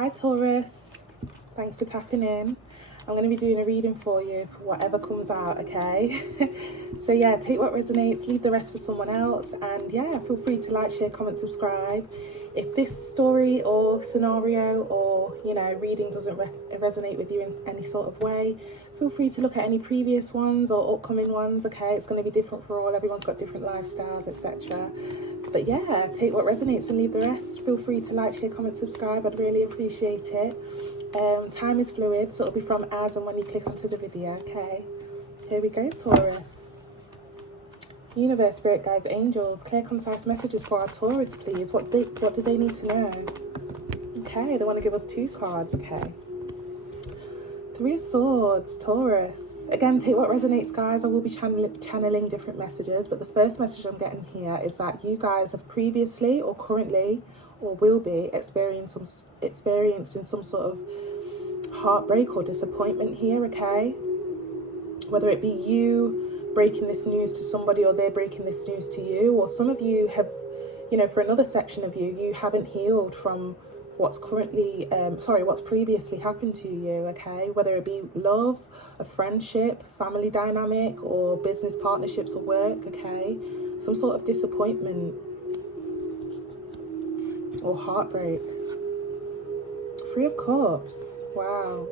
Hi Taurus, thanks for tapping in. I'm going to be doing a reading for you for whatever comes out, okay? So yeah, take what resonates, leave the rest for someone else, and yeah, feel free to like, share, comment, subscribe. If this story or scenario or, reading doesn't resonate with you in any sort of way, feel free to look at any previous ones or upcoming ones, okay? It's going to be different for all, everyone's got different lifestyles, etc. But yeah, take what resonates and leave the rest. Feel free to like, share, comment, subscribe. I'd really appreciate it. Time is fluid, so it'll be from as and when you click onto the video, okay? Here we go, Taurus. Universe, spirit guides, angels, clear, concise messages for our Taurus, please. What do they need to know? Okay, they want to give us 2 cards, okay. 3 of Swords, Taurus. Again, take what resonates, guys. I will be channeling different messages, but the first message I'm getting here is that you guys have previously or currently or will be experiencing some sort of heartbreak or disappointment here, okay? Whether it be you breaking this news to somebody or they're breaking this news to you, or some of you have, for another section of you, you haven't healed from what's previously happened to you, okay? Whether it be love, a friendship, family dynamic, or business partnerships or work, okay? Some sort of disappointment or heartbreak. 3 of Cups, wow.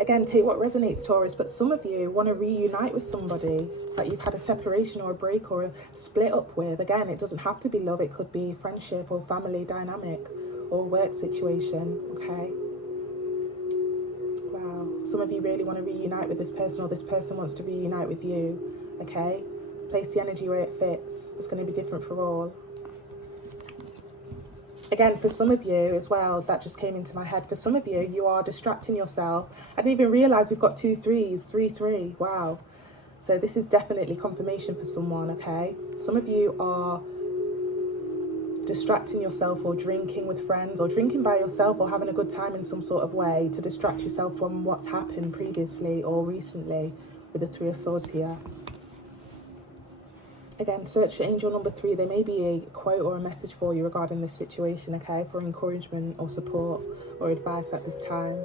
Again, take what resonates, Taurus, but some of you want to reunite with somebody that you've had a separation or a break or a split up with. Again, it doesn't have to be love, it could be friendship or family dynamic or work situation, okay? Wow, some of you really want to reunite with this person, or this person wants to reunite with you, okay? Place the energy where it fits. It's going to be different for all. Again, for some of you as well, that just came into my head. For some of you, you are distracting yourself. I didn't even realize we've got 2 3s, 3-3, wow. So this is definitely confirmation for someone, okay? Some of you are distracting yourself or drinking with friends or drinking by yourself or having a good time in some sort of way to distract yourself from what's happened previously or recently with the 3 of Swords here. Again, search angel number 3. There may be a quote or a message for you regarding this situation, okay, for encouragement or support or advice at this time.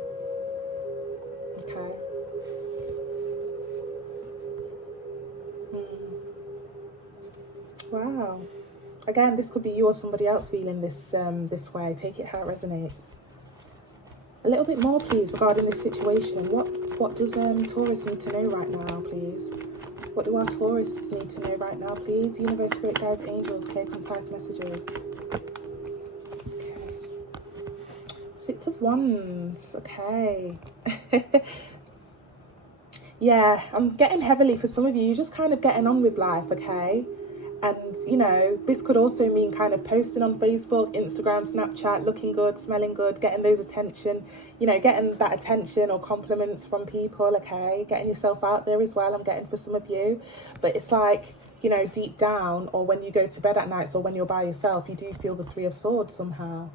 Okay. Wow. Again, this could be you or somebody else feeling this this way. Take it how it resonates. A little bit more, please, regarding this situation. What does Taurus need to know right now, please? What do our Tauruses need to know right now, please? Universe, spirit guides, angels, clear, concise messages. Okay. 6 of Wands. Okay. Yeah, I'm getting heavily for some of you. You're just kind of getting on with life, okay? And, this could also mean kind of posting on Facebook, Instagram, Snapchat, looking good, smelling good, getting those attention, getting that attention or compliments from people, okay? Getting yourself out there as well, I'm getting for some of you. But it's like, deep down, or when you go to bed at nights or when you're by yourself, you do feel the 3 of Swords somehow.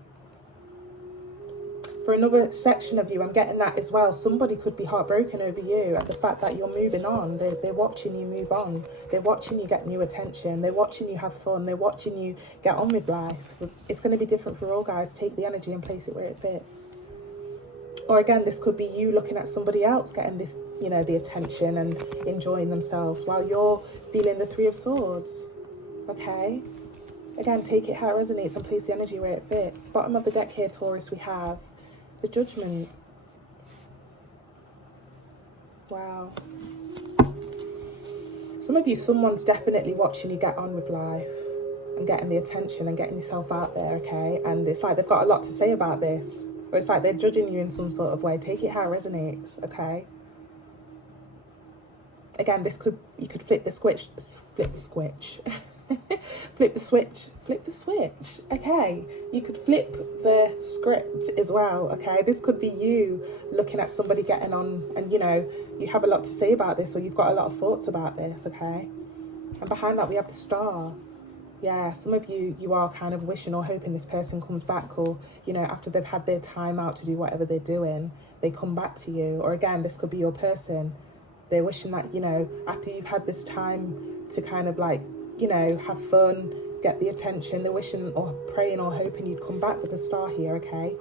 For another section of you, I'm getting that as well. Somebody could be heartbroken over you at the fact that you're moving on. They're watching you move on. They're watching you get new attention. They're watching you have fun. They're watching you get on with life. It's going to be different for all, guys. Take the energy and place it where it fits. Or again, this could be you looking at somebody else getting this, the attention and enjoying themselves while you're feeling the 3 of Swords. Okay? Again, take it how it resonates and place the energy where it fits. Bottom of the deck here, Taurus, we have the Judgment. Wow. Some of you, someone's definitely watching you get on with life and getting the attention and getting yourself out there, okay? And it's like they've got a lot to say about this. Or it's like they're judging you in some sort of way. Take it how it resonates, okay? Again, you could flip the switch. Flip the switch, okay? You could flip the script as well, okay? This could be you looking at somebody getting on and, you have a lot to say about this or you've got a lot of thoughts about this, okay? And behind that, we have the Star. Yeah, some of you are kind of wishing or hoping this person comes back or, after they've had their time out to do whatever they're doing, they come back to you. Or again, this could be your person. They're wishing that, after you've had this time to kind of like, have fun, get the attention, they're wishing or praying or hoping you'd come back with the Star here, okay?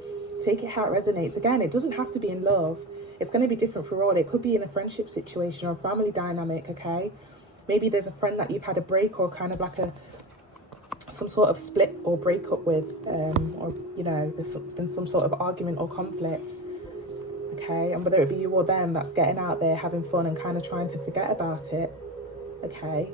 Take it how it resonates. Again, it doesn't have to be in love. It's going to be different for all. It could be in a friendship situation or a family dynamic, okay? Maybe there's a friend that you've had a break or kind of like some sort of split or breakup with, or, you know, there's been some sort of argument or conflict, okay? And whether it be you or them, that's getting out there, having fun and kind of trying to forget about it, okay?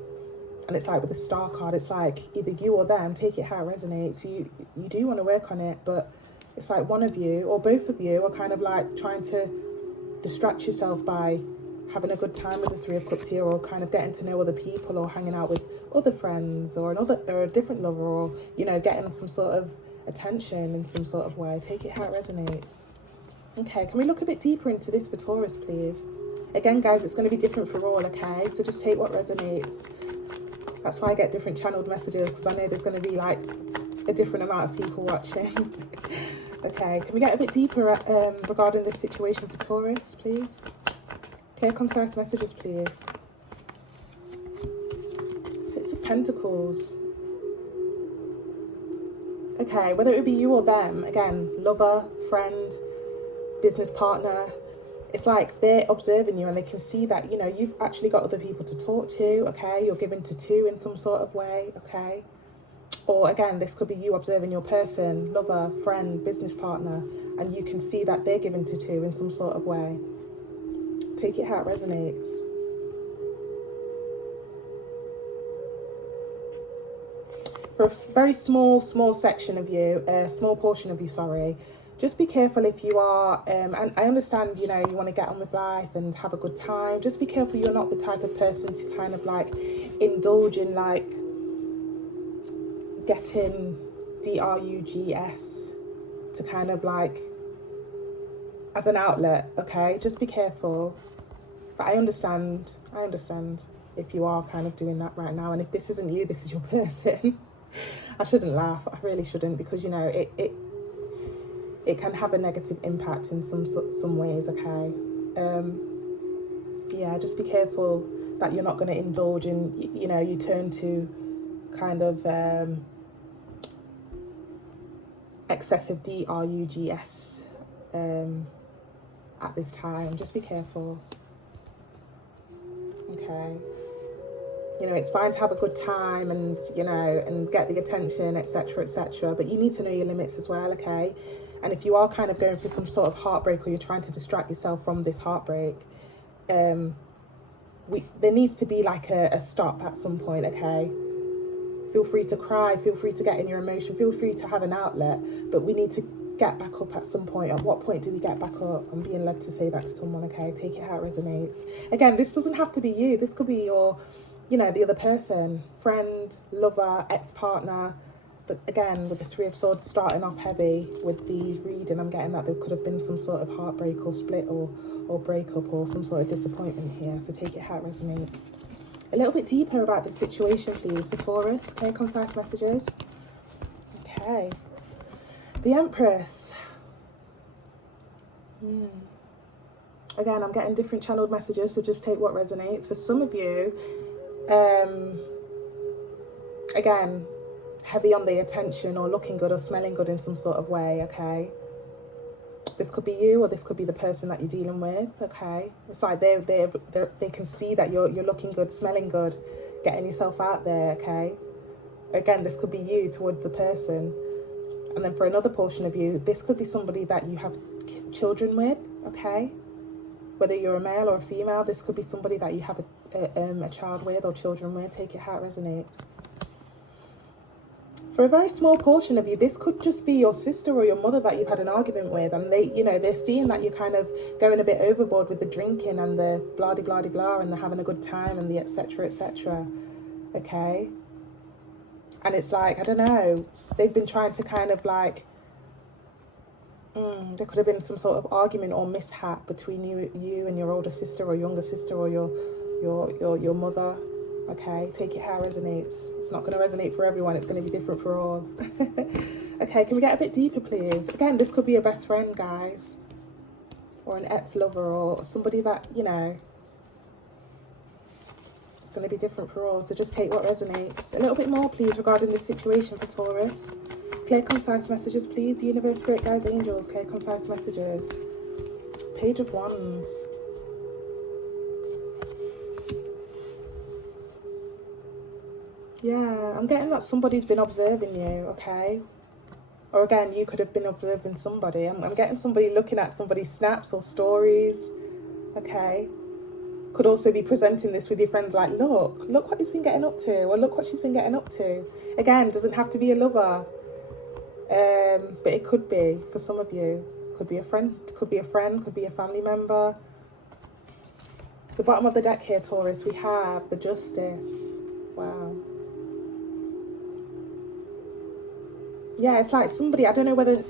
And it's like with the star card, it's like either you or them, take it how it resonates. You do want to work on it, but it's like one of you or both of you are kind of like trying to distract yourself by having a good time with the Three of Cups here, or kind of getting to know other people, or hanging out with other friends, or a different lover, or, you know, getting some sort of attention in some sort of way. Take it how it resonates. Okay, can we look a bit deeper into this for Taurus, please? Again, guys, it's going to be different for all, okay? So just take what resonates. That's why I get different channeled messages, because I know there's going to be like a different amount of people watching. Okay, can we get a bit deeper regarding this situation for Taurus, please? Clear, concise messages, please. Six of Pentacles. Okay, whether it be you or them, again, lover, friend, business partner, it's like they're observing you and they can see that, you know, you've actually got other people to talk to, okay? You're given to two in some sort of way, okay? Or again, this could be you observing your person, lover, friend, business partner, and you can see that they're given to two in some sort of way. Take it how it resonates. For a very small section of you, small portion of you, sorry, just be careful if you are, and I understand, you know, you want to get on with life and have a good time. Just be careful you're not the type of person to kind of like indulge in like getting drugs to kind of like as an outlet, okay? Just be careful. But I understand if you are kind of doing that right now, and if this isn't you, this is your person. I shouldn't laugh, I really shouldn't, because, you know, it can have a negative impact in some ways, okay? Yeah, just be careful that you're not going to indulge in, you know, you turn to kind of excessive drugs at this time. Just be careful, okay? You know, it's fine to have a good time and, you know, and get the attention, etc., etc., but you need to know your limits as well, okay? And if you are kind of going through some sort of heartbreak, or you're trying to distract yourself from this heartbreak, there needs to be like a stop at some point, okay? Feel free to cry, feel free to get in your emotion, feel free to have an outlet, but we need to get back up at some point. At what point do we get back up? I'm being led to say that to someone, okay? Take it how it resonates. Again, this doesn't have to be you. This could be your, you know, the other person, friend, lover, ex-partner. But again, with the Three of Swords starting off heavy with the reading, I'm getting that there could have been some sort of heartbreak or split or breakup or some sort of disappointment here. So take it how it resonates. A little bit deeper about the situation, please, for Taurus. Clear, concise messages. Okay. The Empress. Again, I'm getting different channeled messages, so just take what resonates. For some of you, again, heavy on the attention or looking good or smelling good in some sort of way, okay? This could be you, or this could be the person that you're dealing with, okay? It's like they can see that you're looking good, smelling good, getting yourself out there, okay? Again, this could be you towards the person. And then for another portion of you, this could be somebody that you have children with, okay? Whether you're a male or a female, this could be somebody that you have a child with or children with. Take it how it resonates. For a very small portion of you, this could just be your sister or your mother that you've had an argument with, and they, you know, they're seeing that you're kind of going a bit overboard with the drinking and the blah-de-blah-de-blah and the having a good time and the etc., etc., okay? And it's like, I don't know, they've been trying to kind of like, there could have been some sort of argument or mishap between you and your older sister or younger sister or your mother. Okay, take it how it resonates. It's not going to resonate for everyone. It's going to be different for all. Okay, can we get a bit deeper, please? Again, this could be a best friend, guys, or an ex-lover, or somebody that, you know, it's going to be different for all. So just take what resonates. A little bit more, please, regarding this situation for Taurus. Clear, concise messages, please. Universe, spirit guides, angels. Clear, concise messages. Page of Wands. Yeah, I'm getting that somebody's been observing you, okay? Or again, you could have been observing somebody. I'm getting somebody looking at somebody's snaps or stories, okay? Could also be presenting this with your friends like, look what he's been getting up to, or look what she's been getting up to. Again, doesn't have to be a lover, but it could be for some of you. Could be a friend, could be a family member. The bottom of the deck here, Taurus, we have the Justice. Wow. Yeah, it's like somebody, I don't know whether...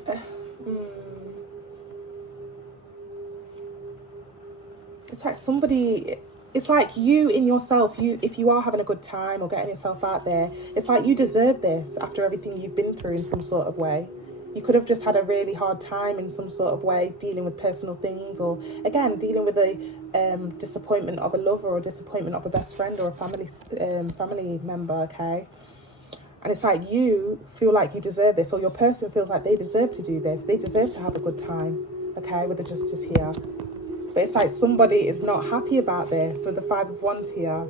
It's like somebody... It's like you in yourself, if you are having a good time or getting yourself out there, it's like you deserve this after everything you've been through in some sort of way. You could have just had a really hard time in some sort of way, dealing with personal things, or again, dealing with a disappointment of a lover, or disappointment of a best friend or a family member, okay? And it's like you feel like you deserve this, or your person feels like they deserve to do this. They deserve to have a good time, okay, with the Justice here. But it's like somebody is not happy about this with the Five of Wands here.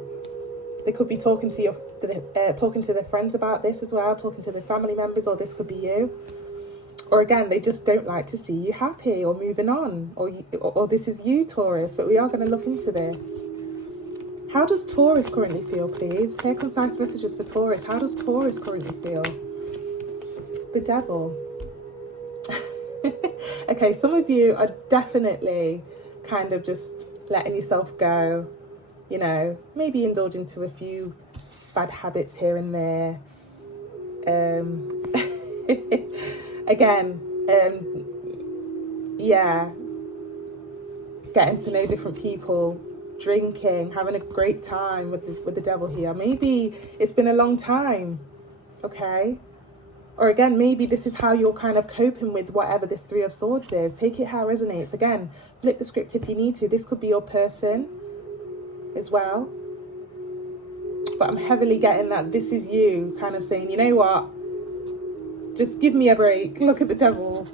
They could be talking to talking to their friends about this as well, talking to their family members, or this could be you. Or again, they just don't like to see you happy or moving on, or this is you, Taurus. But we are going to look into this. How does Taurus currently feel, please? Clear, concise messages for Taurus. How does Taurus currently feel? The Devil. Okay, some of you are definitely kind of just letting yourself go, you know, maybe indulge into a few bad habits here and there. Again, yeah, getting to know different people, drinking, having a great time with the Devil here. Maybe it's been a long time, okay? Or again, maybe this is how you're kind of coping with whatever this Three of Swords is. Take it how it resonates. Again, flip the script if you need to. This could be your person as well. But I'm heavily getting that this is you kind of saying, you know what? Just give me a break. Look at the Devil.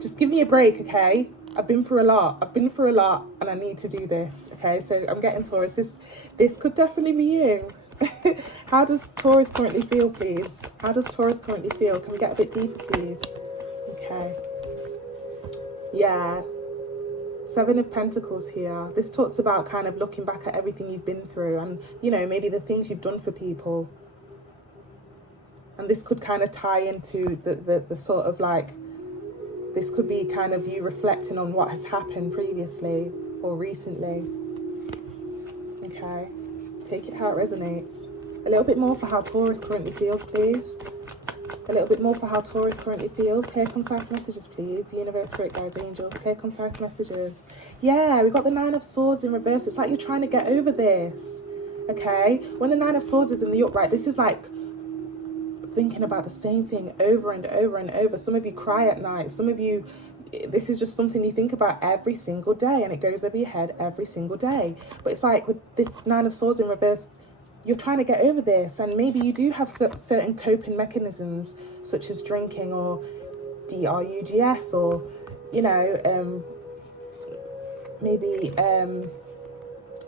Just give me a break, okay? I've been through a lot, and I need to do this, okay? So I'm getting Taurus. This could definitely be you. How does Taurus currently feel, please? How does Taurus currently feel? Can we get a bit deeper, please? Okay. Yeah. Seven of Pentacles here. This talks about kind of looking back at everything you've been through, and, you know, maybe the things you've done for people. And this could kind of tie into the sort of like, this could be kind of you reflecting on what has happened previously or recently. Okay. Take it how it resonates. A little bit more for how Taurus currently feels, please. A little bit more for how Taurus currently feels. Clear, concise messages, please. Universe, spirit guides, angels. Clear, concise messages. Yeah, we've got the Nine of Swords in reverse. It's like you're trying to get over this. Okay? When the Nine of Swords is in the upright, this is like thinking about the same thing over and over and over. Some of you cry at night. Some of you, this is just something you think about every single day, and it goes over your head every single day. But it's like with this Nine of Swords in reverse, you're trying to get over this, and maybe you do have certain coping mechanisms, such as drinking or drugs, or, you know, maybe,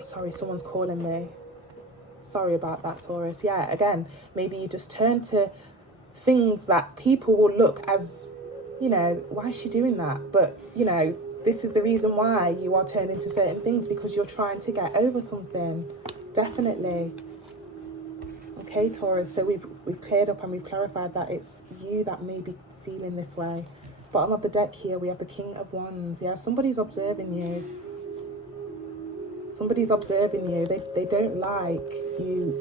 sorry, someone's calling me. Sorry about that, Taurus. Yeah, again, maybe you just turn to things that people will look as, you know, why is she doing that? But, you know, this is the reason why you are turning to certain things, because you're trying to get over something. Definitely. Okay, Taurus, so we've cleared up and we've clarified that it's you that may be feeling this way. Bottom of the deck here, we have the King of Wands. Yeah, somebody's observing you. Somebody's observing you. They don't like you,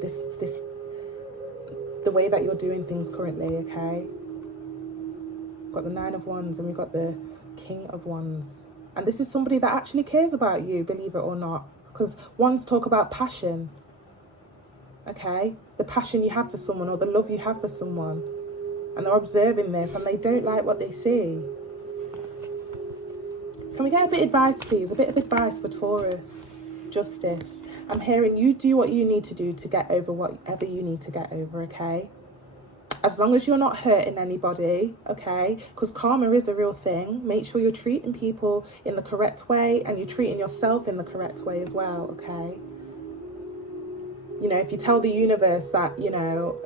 the way that you're doing things currently, okay? We've got the Nine of Wands and we've got the King of Wands. And this is somebody that actually cares about you, believe it or not. Because Wands talk about passion, okay? The passion you have for someone, or the love you have for someone. And they're observing this and they don't like what they see. Can we get a bit of advice, please? A bit of advice for Taurus. Justice. I'm hearing you do what you need to do to get over whatever you need to get over, okay? as long as you're not hurting anybody, okay, because karma is a real thing, make sure you're treating people in the correct way, and you're treating yourself in the correct way as well, okay? You know, if you tell the universe that, you know,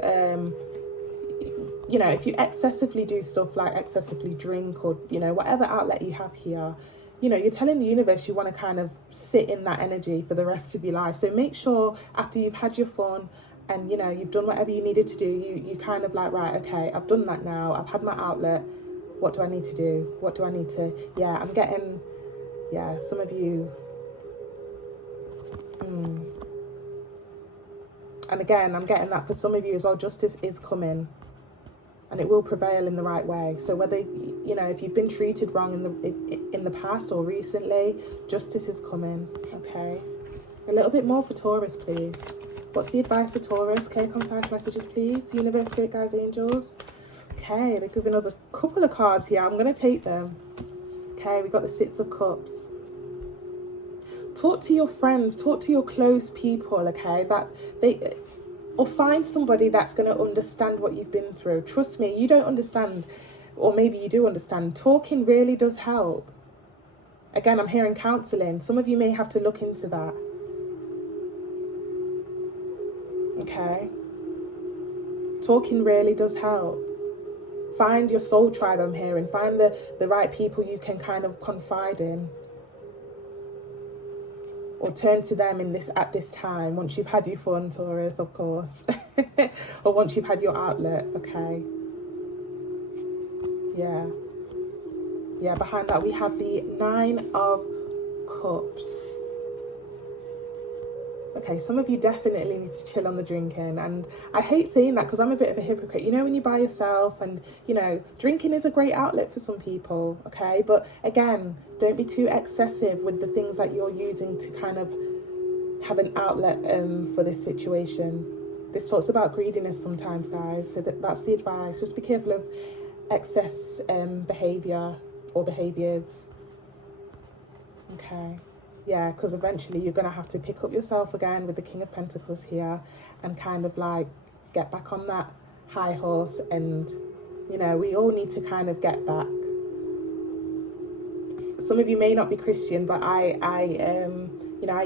if you excessively do stuff like excessively drink, or, you know, whatever outlet you have here, you know, you're telling the universe you want to kind of sit in that energy for the rest of your life. So make sure after you've had your fun and, you know, you've done whatever you needed to do, you kind of like, right, okay, I've done that now. I've had my outlet. What do I need to do? What do I need to, I'm getting, some of you, and again, I'm getting that for some of you as well, justice is coming. And it will prevail in the right way. So whether, you know, if you've been treated wrong in the past or recently, justice is coming, okay? A little bit more for Taurus, please. What's the advice for Taurus? Clear, concise messages, please. Universe, spirit guides, angels. Okay, they're giving us a couple of cards here. I'm going to take them. Okay, we got the Six of Cups. Talk to your friends. Talk to your close people, okay? Or find somebody that's going to understand what you've been through. Trust me, you don't understand, or maybe you do understand. Talking really does help. Again, I'm hearing counselling. Some of you may have to look into that. Okay? Talking really does help. Find your soul tribe, I'm hearing. Find the right people you can kind of confide in. Or turn to them at this time, once you've had your fun, Taurus, of course. Or once you've had your outlet, okay? Yeah, behind that we have the Nine of Cups. Okay, some of you definitely need to chill on the drinking. And I hate saying that because I'm a bit of a hypocrite. You know, when you're by yourself and, you know, drinking is a great outlet for some people, okay? But again, don't be too excessive with the things that you're using to kind of have an outlet for this situation. This talks about greediness sometimes, guys. So that's the advice. Just be careful of excess behaviour or behaviours. Okay. Yeah, because eventually you're going to have to pick up yourself again with the King of Pentacles here and kind of like get back on that high horse. And, you know, we all need to kind of get back. Some of you may not be Christian, but I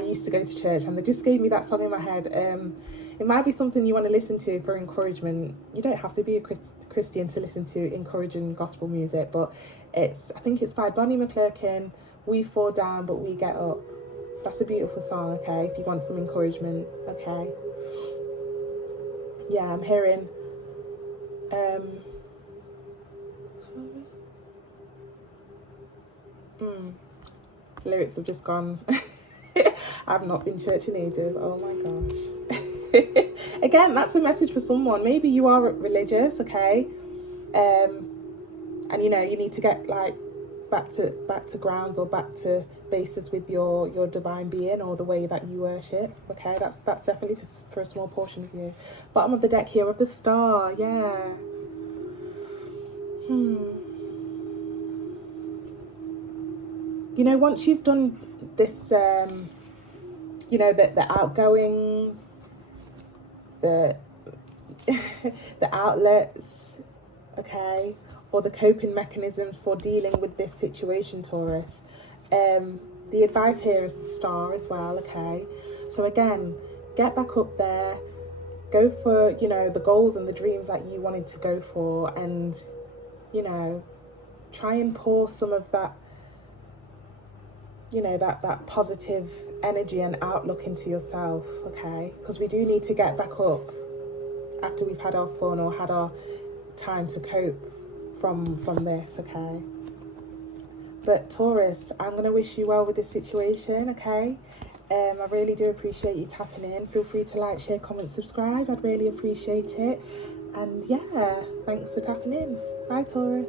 used to go to church and they just gave me that song in my head. It might be something you want to listen to for encouragement. You don't have to be a Christian to listen to encouraging gospel music, but I think it's by Donnie McClurkin. We fall down, but we get up. That's a beautiful song, okay, if you want some encouragement, okay? Yeah, I'm hearing... lyrics have just gone. I've not been church in ages. Oh my gosh. Again, that's a message for someone. Maybe you are religious, okay? And, you know, you need to get, like, back to grounds or back to basis with your divine being or the way that you worship, okay? That's definitely for a small portion of you. Bottom of the deck here of the Star, yeah. You know, once you've done this, you know, the outgoings, the outlets, okay, or the coping mechanisms for dealing with this situation, Taurus. The advice here is the Star as well, okay? So again, get back up there, go for, you know, the goals and the dreams that you wanted to go for, and, you know, try and pour some of that, you know, that positive energy and outlook into yourself, okay? Because we do need to get back up after we've had our fun or had our time to cope from this, okay? But Taurus, I'm going to wish you well with this situation, okay? I really do appreciate you tapping in. Feel free to like, share, comment, subscribe. I'd really appreciate it. And yeah, thanks for tapping in. Bye, Taurus.